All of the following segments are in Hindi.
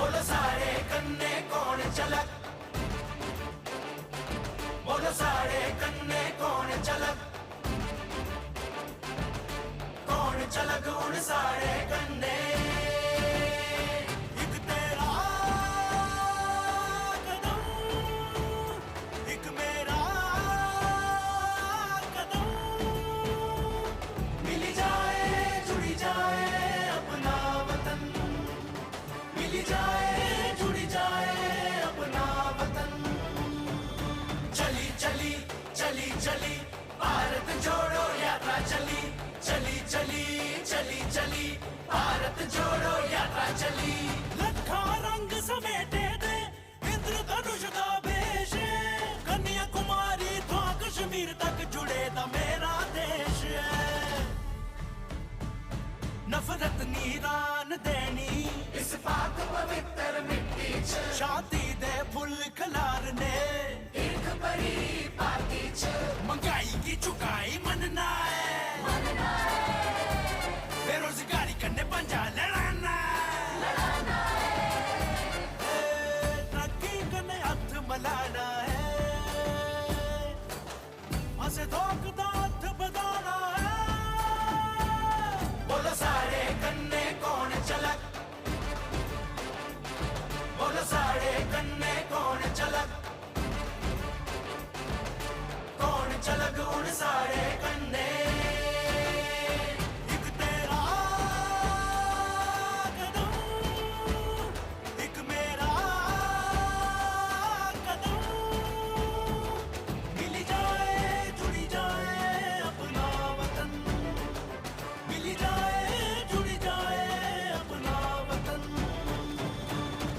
बोलो सारे कन्ने कौन चलक, बोलो सारे कन्ने कौन चलक, कौन चलक उन सारे कन्ने। एक तेरा कदम, एक मेरा कदम, मिल जाए जुड़ी जाए अपना वतन, मिल जाए जुड़ी जाए अपना वतन। चली चली चली चली भारत जोड़ो यात्रा चली, चली चली चली चली भारत जोड़ो यात्रा चली। लखा रंग समेटे दे इंद्रधनुष का भेष, कन्याकुमारी तो कश्मीर तक जुड़े दा मेरा देश है। नफरत नीरान देनी इस पाक पवित्र मिट्टी च, शादी दे फुल खलारने ईर्ख भरी पार्टी च, महंगाई की चुकाई मनना है, मनना है। बेरोजगारी करने पंजा लड़ाना है, तरक्की करने हथ मलाना है, हंसे धोख दा हथ बधाना है। बोलो सारे कन्ने कौन चलक, बोलो सारे कन्ने कौन चलक, कौन चलक उन सारे कन्ने। एक तेरा कदम, एक मेरा कदम, मिल जाए जुड़ी जाए अपना वतन, मिल जाए जुड़ी जाए अपना वतन।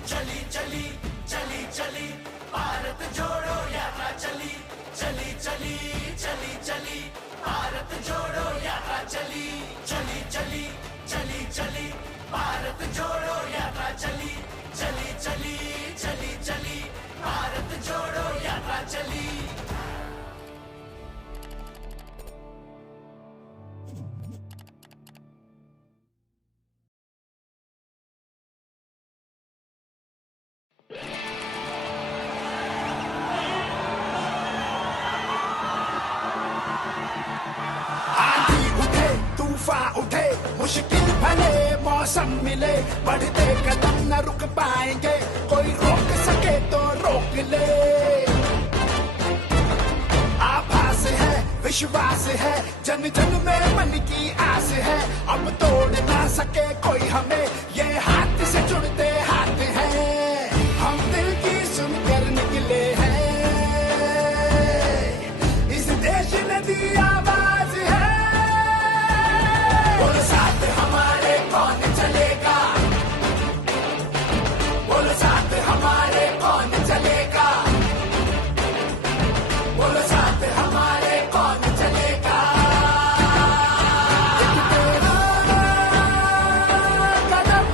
चली चली चली चली भारत जोड़ो यात्रा चली, चली चली चली चली भारत जोड़ो यात्रा चली, चली चली चली चली भारत जोड़ो यात्रा चली, चली चली चली चली भारत जोड़ो यात्रा चली। आंधी उठे तूफान उठे मुश्किल भले मौसम मिले, बढ़ते कदम न रुक पाएंगे, कोई रोक सके तो रोक ले। आभास है विश्वास है जन जन में मन की आस है, अब तोड़ ना सके कोई हमें, ये हाथ से जुड़ते हाथ हैं, हम दिल की सुनकर निकले हैं, इस देश ने दी आवाज है। बोलो साथ हमारे कौन चलेगा, बोलो साथ हमारे कौन चलेगा, बोलो साथ हमारे कौन चलेगा। एक तेरा कदम,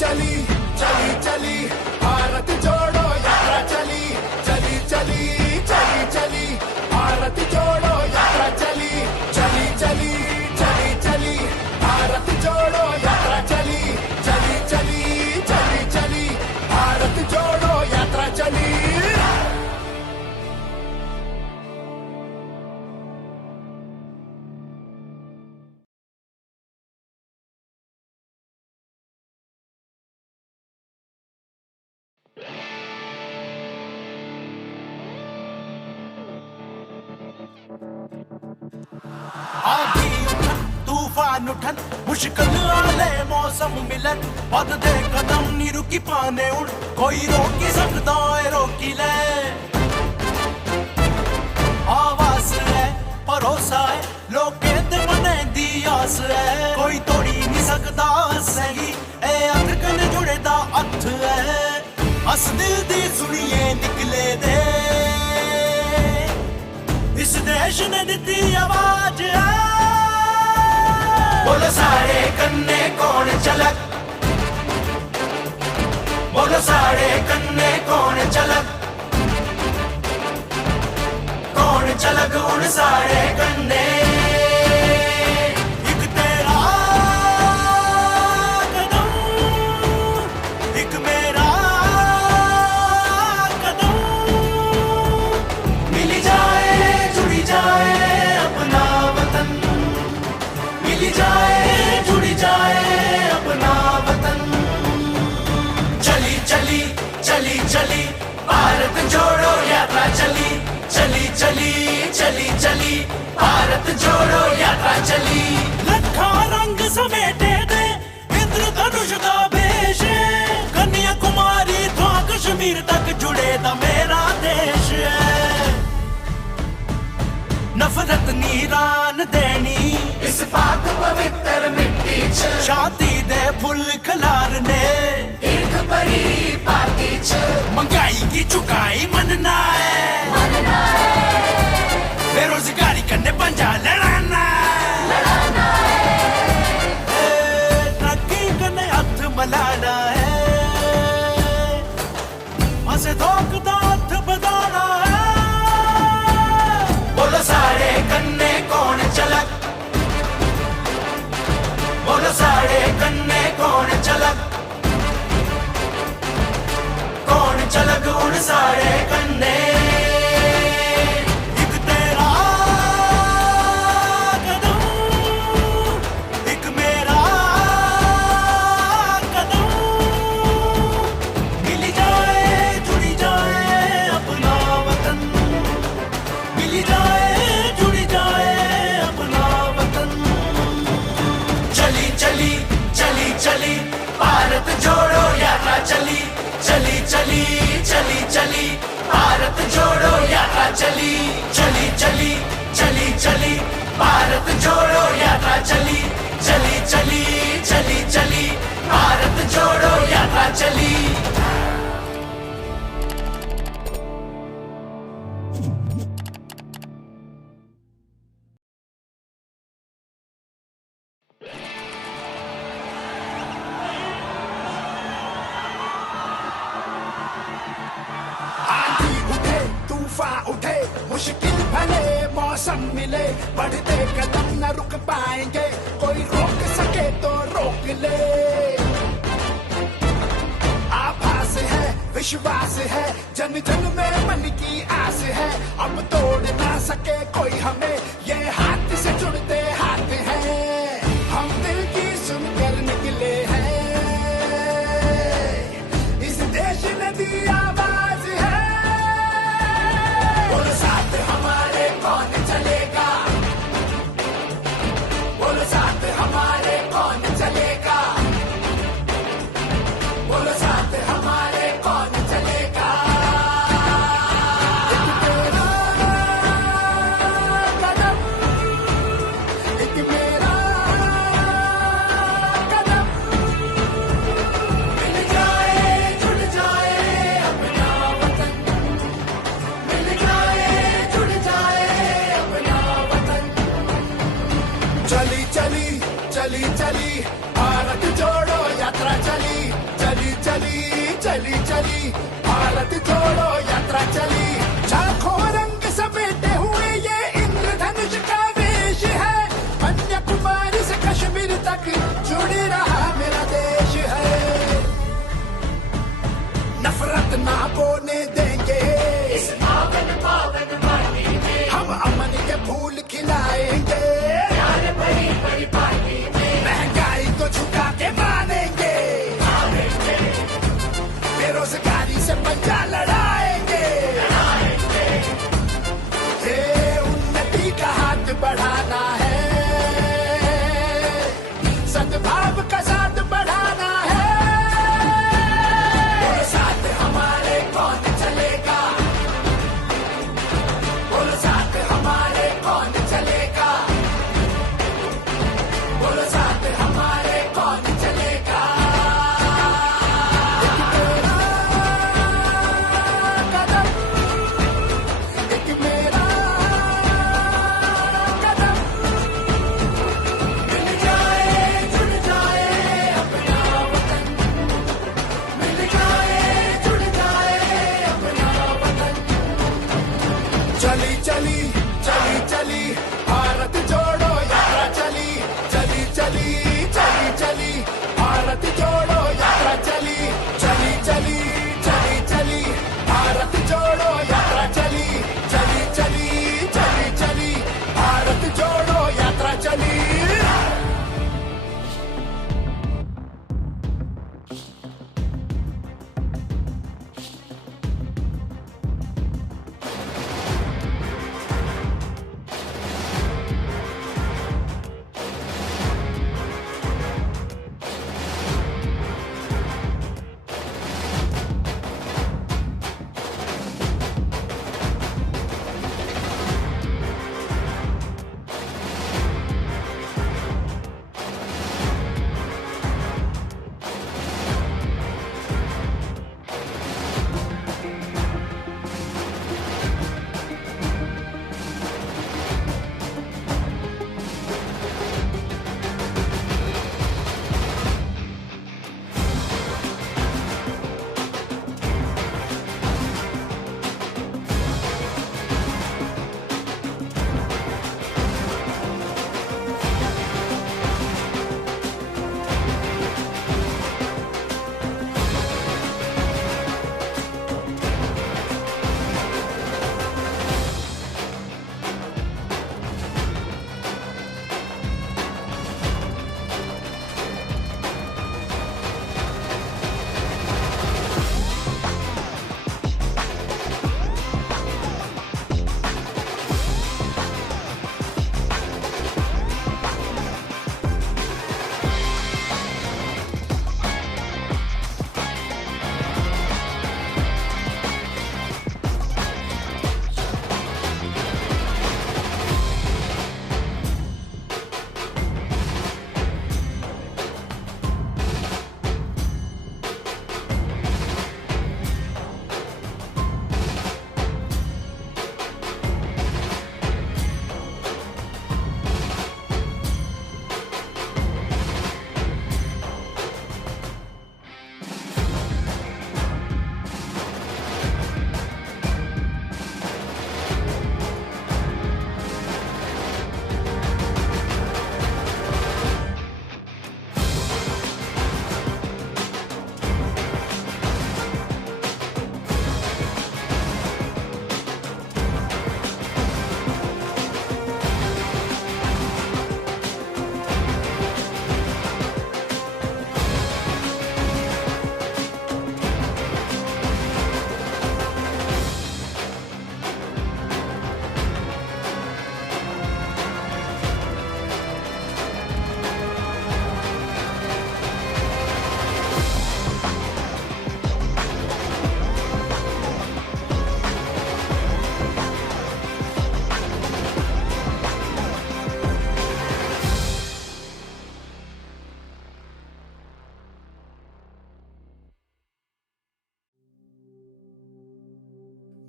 चली चली चली चली भारत जोड़ो यात्रा चली चली चली चली चली भारत जोड़ो यात्रा चली चली चली चली चली भारत जोड़ो यात्रा चली चली चली चली चली भारत जोड़ो यात्रा चली आधी उठन तूफान उठन मुश्किल आले मौसम मिलन पद दे कदम नी रुकी पाने उड़ कोई रोकी सकदा है रोकी ले आवाज है भरोसा है लोके ते मने दी आस है कोई तोड़ी नहीं सकदा सही ए अख कन जुड़े दा हथ है अस दिल दी सुनिए निकले दे इस देश ने दी आवाज है बोलो सारे कन्ने कौन चलक बोलो सारे कन्ने कौन चलक उन सारे कन्ने एक तेरा कदम एक मेरा कदम मिल जाए जुड़ी जाए अपना वतन मिल जाए जुड़ी जाए अपना वतन चली चली चली चली भारत जोड़ो यात्रा चली चली चली चली चली भारत जोड़ो यात्रा चली लखा रंग समेटे दे इंद्र धनुष दा भेष कन्या कुमारी तो कश्मीर तक जुड़े दा मेरा देश है नफरत नीरान देनी इस पाक पवित्र मिट्टी च शांति दे फुल खलारने ईर्ख भरी पार्टी च महंगाई की चुकाई मनना है बेरोजगारी करने पंजा लड़ाना तरक्की करने हथ मलाना है हसे धोख दा हथ बधाना है बोलो सारे कन्ने कौन चलक बोलो सारे कन्ने कौन चलक उन सारे कन्ने भारत जोड़ो यात्रा चली चली चली चली चली भारत जोड़ो यात्रा चली चली चली चली चली भारत जोड़ो यात्रा चली चली चली चली चली भारत जोड़ो यात्रा चली उठे मुश्किल भले मौसम मिले बढ़ते कदम न रुक पाएंगे कोई रोक सके तो रोक ले आभास है विश्वास है जन जन में मन की आस है अब तोड़ ना सके कोई हमें ये हाथ से जुड़ते हाथ हैं हम दिल की सुनकर निकले हैं इस देश ने दी आवाज है बोलो साथ हमारे कौन चलेगा बोलो साथ हमारे कौन चलेगा बोलो साथ हमारे कौन चलेगा एक तेरा कदम बोने देंगे इस पावन पावन माटी में, हम अमन के फूल खिलाएंगे प्यार भरी भरी पार्टी में, महंगाई को झुका के मानेंगे, बेरोजगारी से पंजा लड़ाएंगे, ये उन्नति का हाथ बढ़ाना है, सद्भाव का साथ बढ़ाना है, बोलो साथ हमारे कौन चलेगा, बोलो साथ हमारे कौन चलेगा, बोलो साथ हमारे कौन चलेगा। एक मेरा कदम, मिल जाए जुड़ जाए अपना वतन, मिल जाए जुड़ जाए अपना वतन, चली चली चली चली भारत जोड़ो यात्रा चली, चली चली चली चली भारत जोड़ो यात्रा चली, चली चली चली चली भारत जोड़ो यात्रा चली, चली चली चली चली भारत जोड़ो यात्रा चली।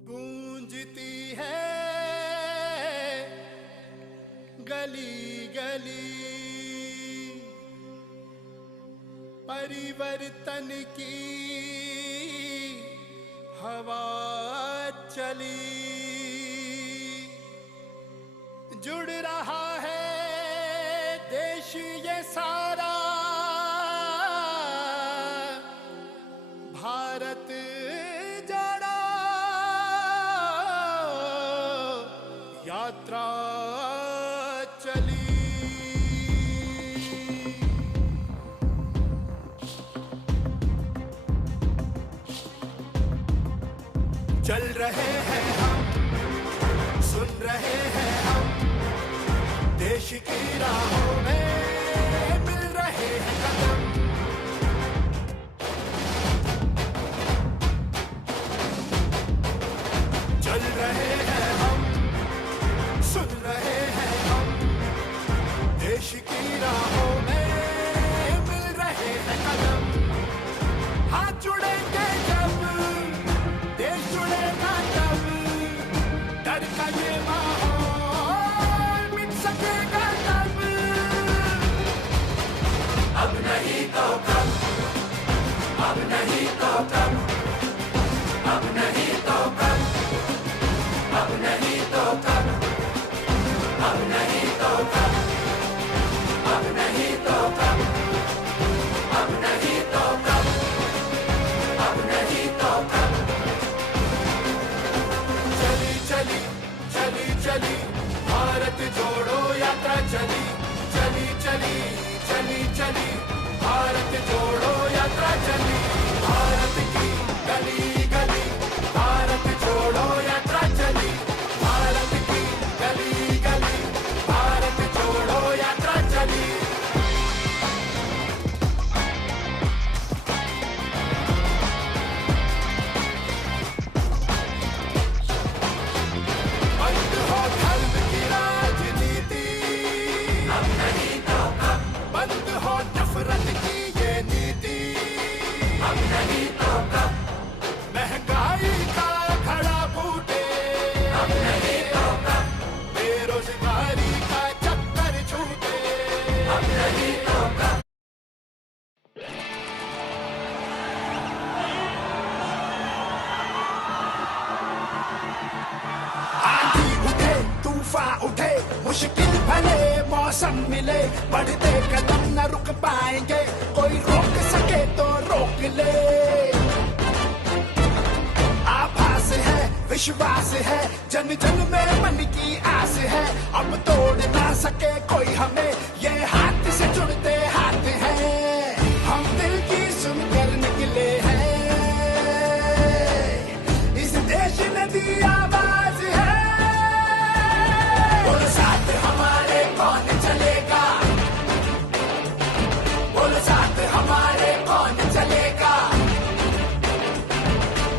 गूंजती है गली गली परिवर्तन की हवा चली, जुड़ रहा है देश ये सारा, भारत जोड़ा यात्रा चली। चल रहे हैं हम, सुन रहे हैं हम, देश की राहों में मिल रहे हैं कदम। चल रहे हैं हम, सुन रहे हैं हम, देश की राहों में मिल रहे हैं कदम। हाथ जुड़ेंगे जब, देश जुड़ेगा तब, डर का ये माहौल मिट सकेगा तब। अब नहीं तो कब, अब नहीं तो कब, अब नहीं तो कब, अब नहीं तो कब, अब नहीं तो कब, अब नहीं तो कब, अब नहीं तो कब, अब नहीं तो कब। चली चली चली चली भारत जोड़ो यात्रा चली। चली चली चली चली भारत जोड़ो यात्रा चली। भारत की गली गली भारत जोड़ो यात्रा चली। भारत की गली गली भारत जोड़ो यात्रा चली। बंद हो धर्म की राजनीति, अब नहीं तो कब, बंद हो नफरत की ये नीति, अब नहीं तो कब, महंगाई का खड़ा फूटे, अब नहीं तो कब, बेरोजगारी का चक्कर छूटे, अब नहीं तो कब। आंधी उठे तूफान उठे मुश्किल भले मौसम मिले, बढ़ते कदम न रुक पाएंगे, कोई रोक सके तो रोक ले। आभास है विश्वास है, जन जन में मन की आस है, अब तोड़ ना सके कोई हमें, ये हाथ से जुड़ते हाथ हैं, हम दिल की सुनकर निकले हैं, इस देश ने दी आवाज है। बोलो साथ हमारे कौन चलेगा, बोलो साथ हमारे कौन चलेगा,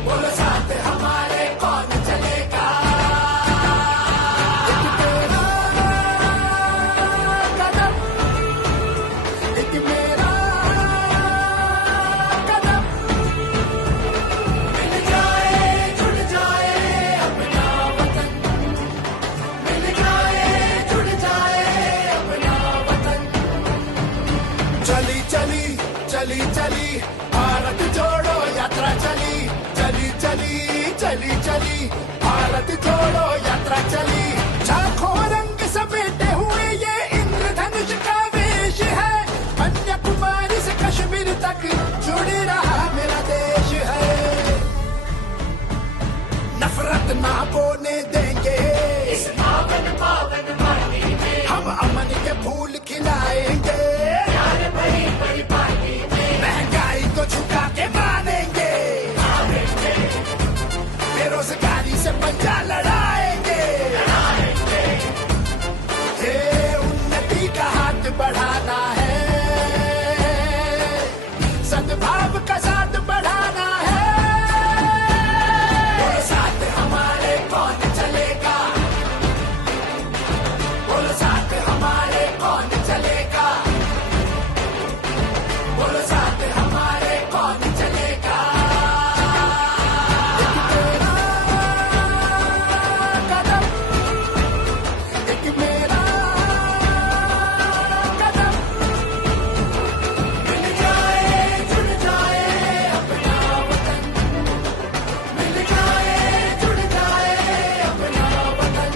बोलो साथ हमारे कौन चलेगा। एक तेरा कदम, एक मेरा कदम, मिल जाए जुड़ जाए अपना वतन, मिल जाए जुड़ जाए अपना वतन। चली चली चली चली भारत जोड़ो यात्रा चली। चली चली चली चली भारत जोड़ो यात्रा चली। झांको रंग समेटे हुए ये इंद्रधनुष का वेश है, कन्याकुमारी से कश्मीर तक जुड़ रहा मेरा देश है। नफरत ना बोने देंगे इस पावन पावन माटी में, हम अमन के फूल खिलाएंगे, प्यार भरी भरी पार्टी में, महंगाई को झुका के मानेंगे, बेरोजगारी से पंजा लड़ाएंगे, हे उन्नति का हाथ बढ़ाना है, सद्भाव का साथ बढ़ाना है। बोलो साथ हमारे कौन चलेगा, बोलो साथ हमारे कौन चलेगा, बोलो साथ हमारे कौन चलेगा। एक तेरा कदम, एक मेरा कदम, मिल जाए जुड़ जाए अपना वतन, मिल जाए जुड़ जाए अपना वतन।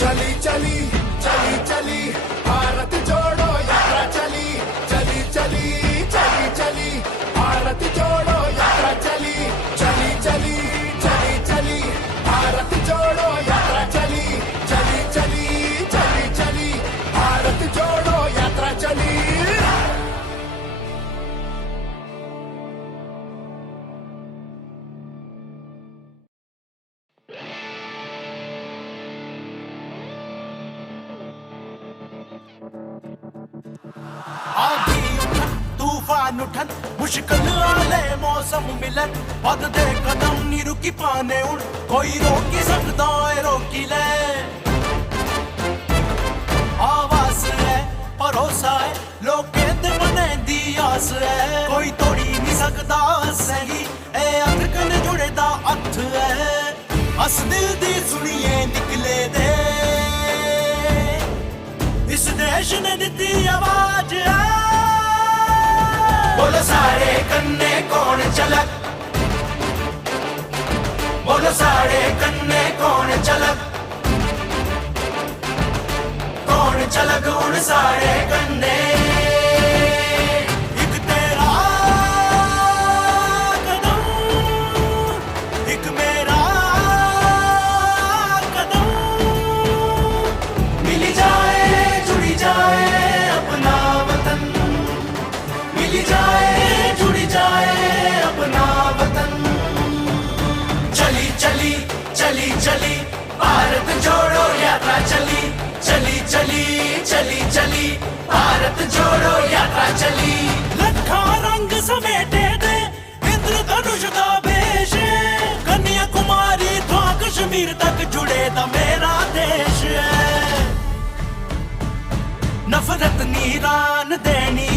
चली चली चली चली भारत जोड़ो यात्रा चली। चली चली चली चली भारत जोड़ो यात्रा चली। चली चली चली चली भारत जोड़ो यात्रा चली। आंधी उठन तूफान उठन मुश्किल आले मौसम मिलन बढ़दे कदम नी रुकी पाने उन कोई रोकी सकदा है रोकी ले आवाज है भरोसा है लोकें ते बने दी आस है कोई तोड़ी नहीं सकदा सही ए अख कन्ने जुड़े दा हत्थ है अस दिल दी सुनिए निकले दे इस देश ने दी आवाज है बोलो सारे कन्ने कौन चलक बोलो सारे कन्ने कौन चलक उन सारे कन्ने एक तेरा कदम एक मेरा कदम मिली जाए जुड़ी जाए अपना वतन मिली जाए जुड़ी जाए अपना वतन चली चली चली चली भारत जोड़ो यात्रा चली चली चली चली चली भारत जोड़ो यात्रा चली लखा रंग समेटे दे इंद्रधनुष का वेश कन्याकुमारी तो कश्मीर तक जुड़े दा मेरा देश है नफरत नीरान देनी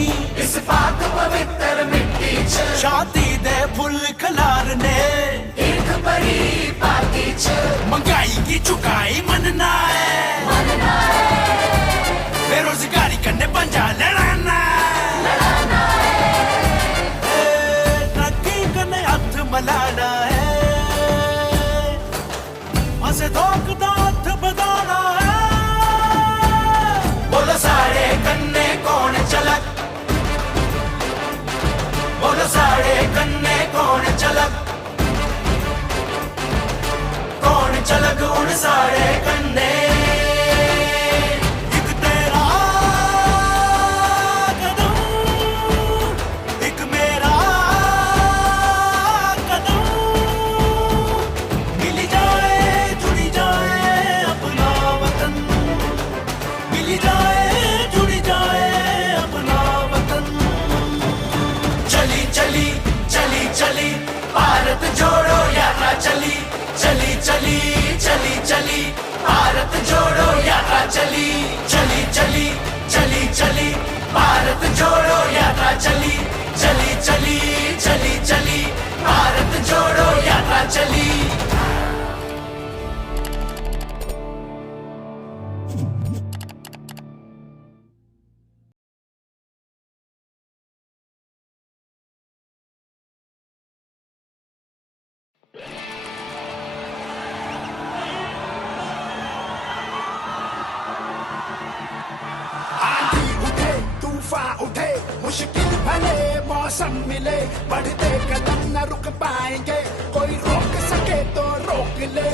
इस पाक पवित्र मिट्टी च शादी दे फुल खलारने एक बड़ी पार्टी च महंगाई की चुकाई मनना है बेरोजगारी करने पंजा लड़ाना है तरक्की करने हाथ मलाना है हंसे धोख दा हाथ बदाना है बोलो सारे कन्ने कौन चलक बोलो सारे कन्ने कौन चलक उन सारे कन्ने भारत जोड़ो यात्रा चली चली चली चली चली भारत जोड़ो यात्रा चली चली चली चली चली भारत जोड़ो यात्रा चली चली चली चली चली भारत जोड़ो यात्रा चली उठे मुश्किल भले मौसम मिले बढ़ते कदम न रुक पाएंगे कोई रोक सके तो रोक ले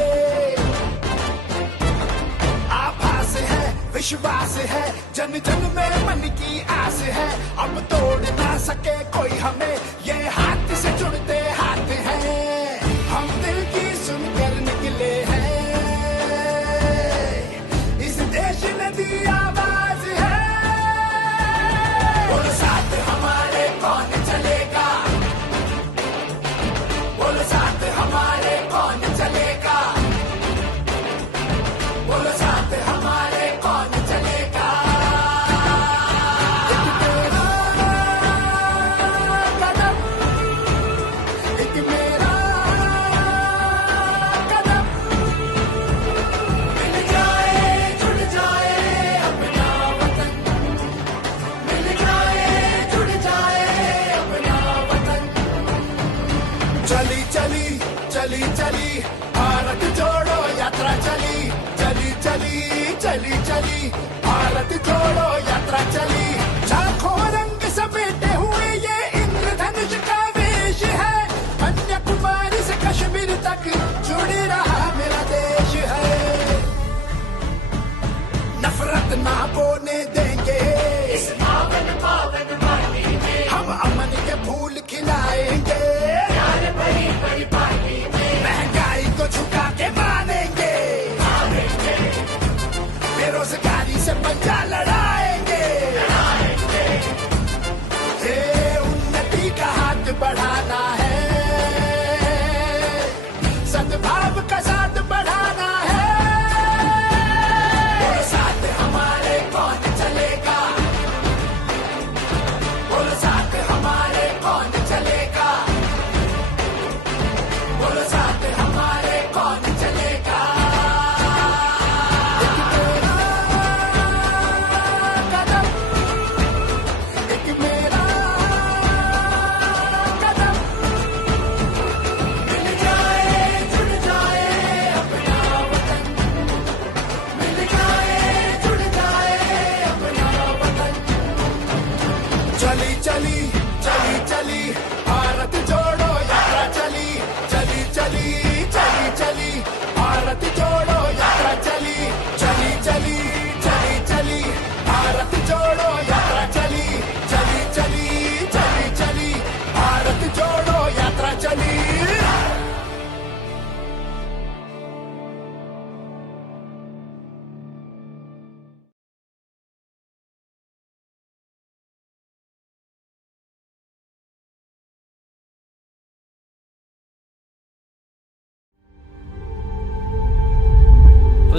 आभास है विश्वास है जन जन में मन की आस है अब तोड़ ना सके कोई हमें ये हाथ से जुड़ते हाथ हैं हम दिल की सुनकर निकले हैं इस देश ने दी आवाज है बोलो साथ हमारे कौन चलेगा बोलो साथ हमारे कौन चलेगा बोलो साथ हमारे कौन चलेगा एक मेरा कदम मिल जाए जुड़ जाए अपना वतन मिल जाए जुड़ जाए अपना वतन चली चली चली चली भारत जोड़ो यात्रा चली चली चली चली चली भारत जोड़ो यात्रा चली लाखों रंग समेटे हुए ये इंद्रधनुष का वेश है कन्याकुमारी से कश्मीर तक जुड़ रहा मेरा देश है नफरत ना बोने देंगे इस पावन पावन माटी में हम अमन के फूल खिलाएंगे प्यार भरी भरी पार्टी में महंगाई को झुका के मानेंगे बेरोजगारी से पंजा लड़ाएंगे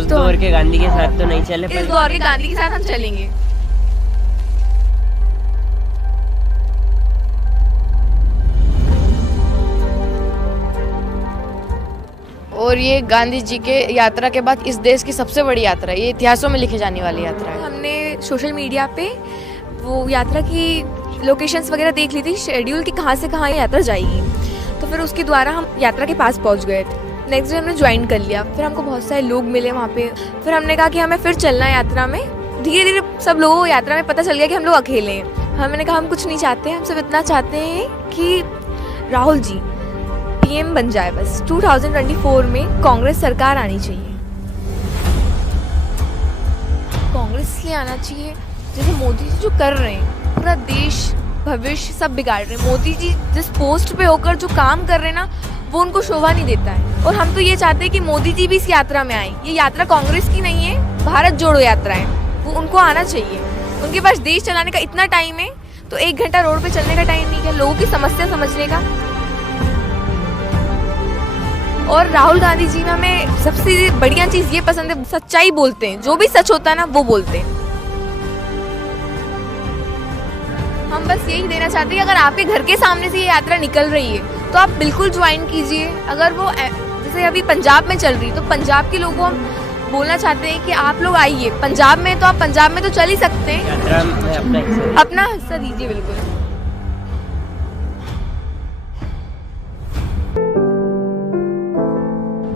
उस तो दौर के गांधी के साथ तो नहीं चले इस पर दौर के गांधी के साथ हम चलेंगे। और ये गांधी जी के यात्रा के बाद इस देश की सबसे बड़ी यात्रा है। ये इतिहासों में लिखे जाने वाली यात्रा है। हमने सोशल मीडिया पे वो यात्रा की लोकेशंस वगैरह देख ली थी, शेड्यूल की कहाँ से कहाँ ये यात्रा जाएगी। तो फिर उसके द्वारा हम यात्रा के पास पहुँच गए थे। नेक्स्ट डे हमने ज्वाइन कर लिया। फिर हमको बहुत सारे लोग मिले वहाँ पे। फिर हमने कहा कि हमें फिर चलना है यात्रा में। धीरे धीरे सब लोगों को यात्रा में पता चल गया कि हम लोग अकेले हैं। हमने कहा हम कुछ नहीं चाहते, हम सिर्फ इतना चाहते हैं कि राहुल जी पीएम बन जाए। बस 2024 में कांग्रेस सरकार आनी चाहिए। कांग्रेस इसलिए आना चाहिए, जैसे मोदी जी जो कर रहे हैं, पूरा देश भविष्य सब बिगाड़ रहे हैं। मोदी जी जिस पोस्ट पे होकर जो काम कर रहे हैं ना, वो उनको शोभा नहीं देता है। और हम तो ये चाहते हैं कि मोदी जी भी इस यात्रा में आए। ये यात्रा कांग्रेस की नहीं है, भारत जोड़ो यात्रा है। वो उनको आना चाहिए। उनके पास देश चलाने का इतना टाइम है, तो 1 घंटा रोड पे चलने का टाइम नहीं है लोगों की समस्या समझने का। और राहुल गांधी जी में हमें सबसे बढ़िया चीज़ ये पसंद है, सच्चाई बोलते हैं। जो भी सच होता है ना, वो बोलते हैं। हम बस यही देना चाहते हैं कि अगर आपके घर के सामने से ये यात्रा निकल रही है तो आप बिल्कुल ज्वाइन कीजिए। अगर वो जैसे अभी पंजाब में चल रही, तो पंजाब के लोगों को हम बोलना चाहते हैं कि आप लोग आइए पंजाब में। तो आप पंजाब में तो चल ही सकते हैं, यात्रा में अपना हिस्सा दीजिए बिल्कुल।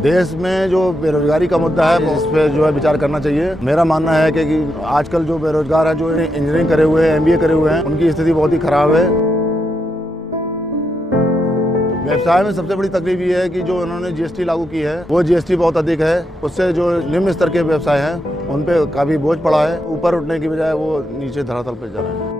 देश में जो बेरोजगारी का मुद्दा है, इस पे जो है विचार करना चाहिए। मेरा मानना है कि आजकल जो बेरोजगार है, जो इंजीनियरिंग करे हुए हैं, एमबीए करे हुए हैं, उनकी स्थिति बहुत ही खराब है। व्यवसाय में सबसे बड़ी तकलीफ ये है कि जो उन्होंने जीएसटी लागू की है, वो जीएसटी बहुत अधिक है। उससे जो निम्न स्तर के व्यवसाय हैं, उन पे काफी बोझ पड़ा है। ऊपर उठने की बजाय वो नीचे धरातल पे जा रहे हैं।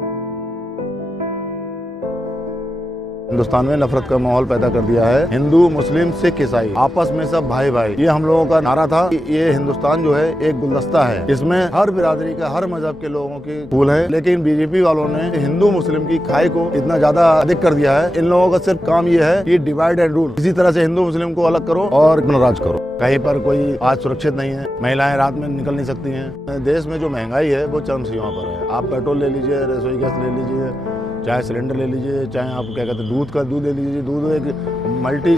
हिंदुस्तान में नफरत का माहौल पैदा कर दिया है। हिंदू, मुस्लिम, सिख, ईसाई आपस में सब भाई भाई, ये हम लोगों का नारा था। ये हिंदुस्तान जो है एक गुलदस्ता है, इसमें हर बिरादरी का, हर मजहब के लोगों के फूल हैं। लेकिन बीजेपी वालों ने हिंदू मुस्लिम की खाई को इतना ज्यादा अधिक कर दिया है। इन लोगों का सिर्फ काम ये है कि डिवाइड एंड रूल। इसी तरह से हिंदू मुस्लिम को अलग करो और अपना राज करो। कहीं पर कोई आज सुरक्षित नहीं है, महिलाएं रात में निकल नहीं सकती हैं। देश में जो महंगाई है वो चरम सीमा पर है। आप पेट्रोल ले लीजिए, रसोई गैस ले लीजिए, चाहे सिलेंडर ले लीजिए, चाहे आप क्या कहते हैं दूध ले लीजिए। दूध एक मल्टी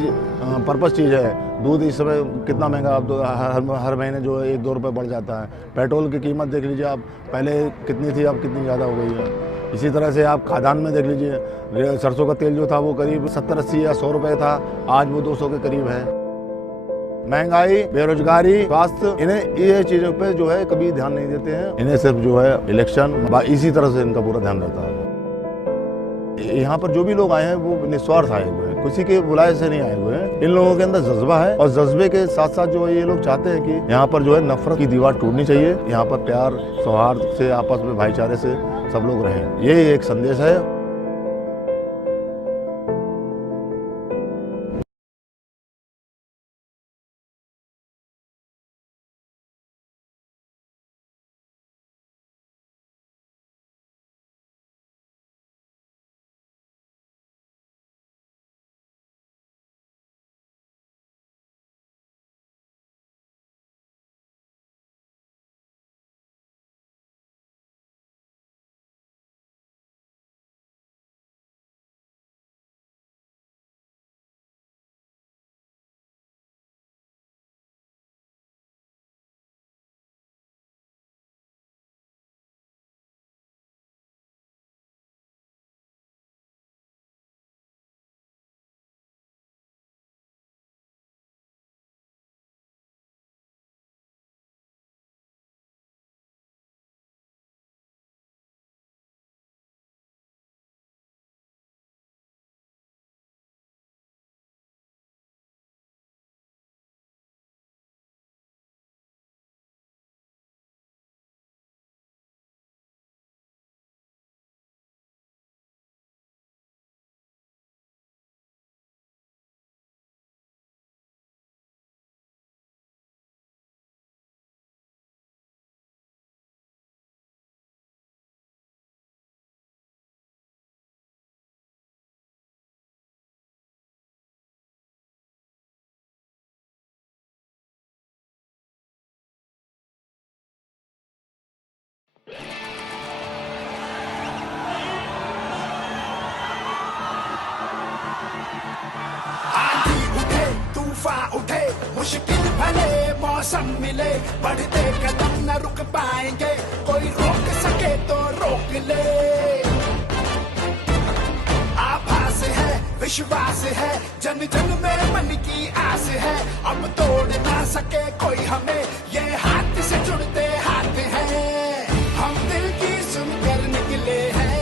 पर्पस चीज़ है। दूध इस समय कितना महंगा, आप हर महीने जो है 1-2 रुपये बढ़ जाता है। पेट्रोल की कीमत देख लीजिए आप, पहले कितनी थी, अब कितनी ज़्यादा हो गई है। इसी तरह से आप खाद्यान्न में देख लीजिए, सरसों का तेल जो था वो करीब 70-80 या 100 रुपये था, आज वो 200 के करीब है। महंगाई, बेरोजगारी, स्वास्थ्य, इन्हें ये चीज़ों पे जो है कभी ध्यान नहीं देते हैं। इन्हें सिर्फ जो है इलेक्शन, इसी तरह से इनका पूरा ध्यान रहता है। यहाँ पर जो भी लोग आए हैं वो निस्वार्थ आए हुए हैं, किसी के बुलाए से नहीं आए हुए हैं। इन लोगों के अंदर जज्बा है और जज्बे के साथ साथ जो है ये लोग चाहते हैं कि यहाँ पर जो है नफरत की दीवार टूटनी चाहिए। यहाँ पर प्यार, सौहार्द से, आपस में भाईचारे से सब लोग रहें। ये एक संदेश है। आंधी उठे तूफान उठे मुश्किल भले मौसम मिले बढ़ते कदम न रुक पाएंगे कोई रोक सके तो रोक ले आभास है विश्वास है जन जन में मन की आस है अब तोड़ ना सके कोई हमें ये हाथ से जुड़ते हाथ हैं हम दिल की सुनकर निकले हैं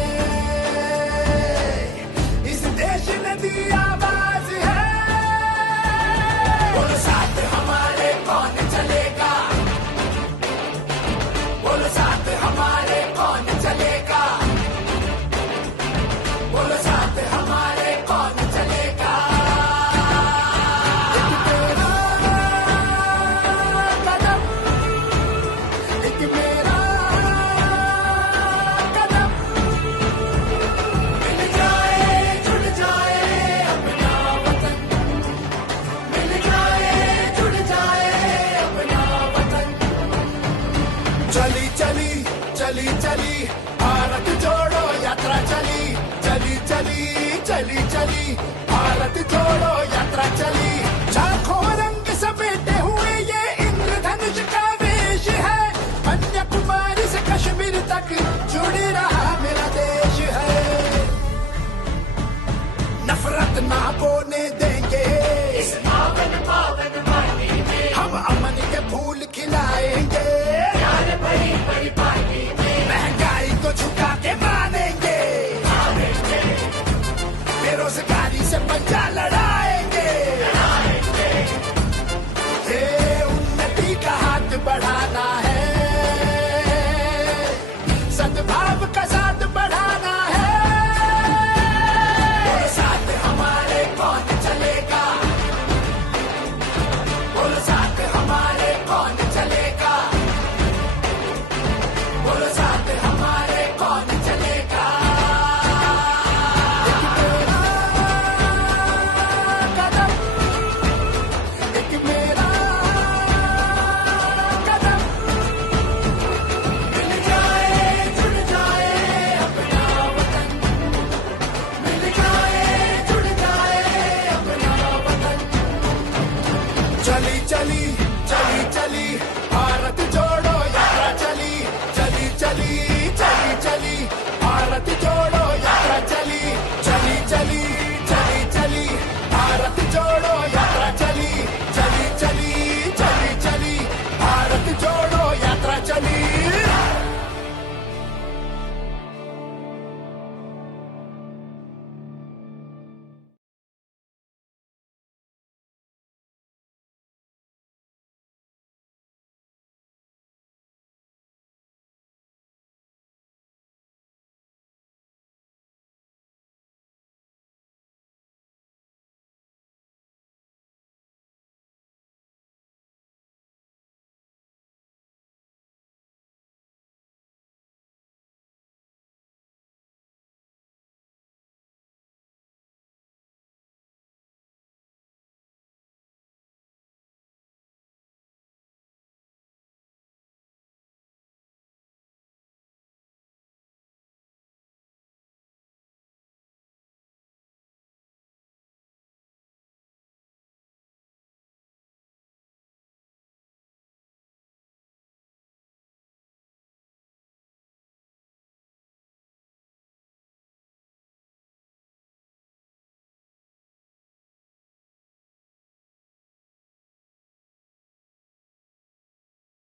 इस देश ने दी आवाज है बोलो साथ हमारे कौन चलेगा बोलो साथ हमारे कौन चलेगा बोलो साथ हमारे कौन चलेगा एक मेरा कदम मिल जाए जुड़ जाए अपना वतन मिल जाए जुड़ जाए अपना वतन चली चली चली चली भारत जोड़ो यात्रा चली चली चली चली चली भारत जोड़ो यात्रा चली झांखों रंग समेटे हुए ये इंद्रधनुष का वेश है कन्याकुमारी से कश्मीर तक जुड़ रहा मेरा देश है नफरत ना बोने देंगे इस पावन पावन वाणी में हम अमन के फूल खिलाएंगे प्यार भरी भरी पानी में महंगाई को झुका के मानेंगे बेरोजगारी से पंजा लड़ा